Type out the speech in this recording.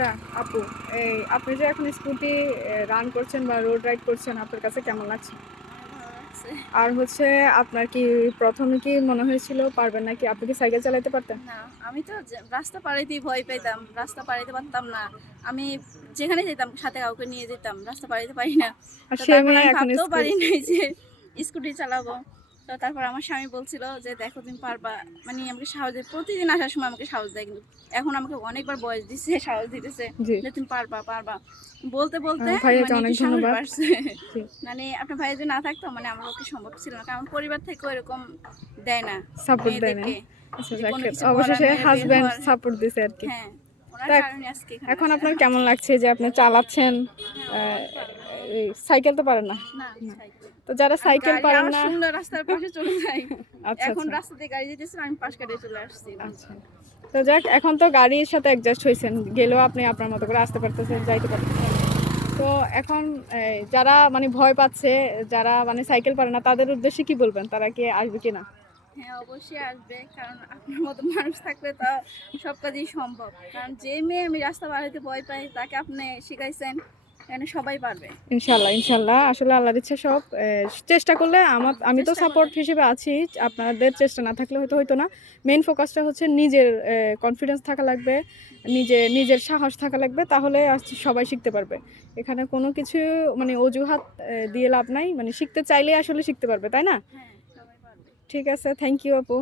আচ্ছা আপু, এই আপনি যে এখন স্কুটি রান করছেন বা রোড রাইড করছেন, আপনার কাছে কেমন লাগছে? অনেক ভালো লাগছে। আর হচ্ছে আপনার কি প্রথমে কি মনে হয়েছিল পারবেন নাকি? আপনি কি সাইকেল চালাতে পারতেন? না, আমি তো রাস্তা পাড়াইতেই ভয় পেতাম। রাস্তা পাড়াইতে পারতাম না। আমি যেখানে যেতাম সাথে কাউকে নিয়ে যেতাম। রাস্তা পাড়াইতে পারি না। আর তো সে তারপর মেয়ে আমি এখন ভাবতেও স্কুল। পারি নাই যে স্কুটি চালাবো। তো তারপর আমার স্বামী বলছিল যে, "দেখো তুমি পারবা।" মানে আমাকে সাহস দেয়। প্রতিদিন আসার সময় আমাকে সাহস দেয় কিন্তু। এখন আমাকে অনেকবার বয়স দিচ্ছে, সাহস দিতেছে জি। যে, "তুমি পারবা, পারবা।" বলতে, বলতে ভাইয়াকে মানে একটু অনেক সাহস ধন্যবাদ। বাড়ছে। জি। মানে আপনার ভাই যদি না থাকতো মানে আমার পক্ষে সম্ভব ছিল না। কারণ পরিবার থেকেও এরকম দেয় না সাপোর্ট দেয় নাই। মেয়েদেরকে। আচ্ছা যে যাক, কোনো কিছু করা, অবশেষে মেয়ে বের হাসব্যান্ড হওয়ার। সাপোর্ট দিছে আরকি। হ্যাঁ, ওনার তো কারণে আজকে এখানে এখন আসা। আপনার কেমন লাগছে যে আপনি চালাচ্ছেন? হ্যাঁ, আ অনেক ভালো লাগে। এই সাইকেল তো পারেন না? না, আমি না। সাইকেল। তো যারা আমি সাইকেল গাড়ির পারেন আওয়াজ না। শুনলে রাস্তার পাশে চলে যাই। আচ্ছা, এখন আচ্ছা। রাস্তা দিয়ে গাড়ি যেতেছিল, আমি পাশ কাটিয়ে চলে আসছি। আচ্ছা। তো যাক, এখন তো গাড়ির সাথে অ্যাডজাস্ট হইছেন। গেলেও আপনি আপনার মতো করে আসতে পারতেছেন, হ্যাঁ, যাইতে পারতেছেন। তো এখন যারা মানে ভয় পাচ্ছে, যারা মানে সাইকেল পারে না তাদের উদ্দেশ্যে কি বলবেন? তারা কি আসবে কিনা? হ্যাঁ, অবশ্যই আসবে। কারণ আপনার মতো মানুষ থাকলে তো সব কাজই সম্ভব। কারণ যে মেয়ে আমি রাস্তা পার হইতে ভয় পাই, তাকে আপনি শিখাইছেন, এখানে সবাই পারবে। ইনশাআল্লাহ, ইনশাআল্লাহ। আসলে আল্লাহর ইচ্ছা সব চেষ্টা করলে আমি তো চেষ্টা করলে। সাপোর্ট হিসেবে আছি। আপনাদের চেষ্টা না থাকলে হয়তো হইতো না। মেইন ফোকাসটা হচ্ছে নিজের কনফিডেন্স থাকা লাগবে। নিজের সাহস থাকা লাগবে। তাহলে সবাই শিখতে পারবে। এখানে কোনো কিছু মানে অজুহাত দিয়ে লাভ নাই। মানে শিখতে চাইলেই আসলে শিখতে পারবে, তাই না? হ্যাঁ, সবাই পারবে। ঠিক আছে। থ্যাংক ইউ আপু।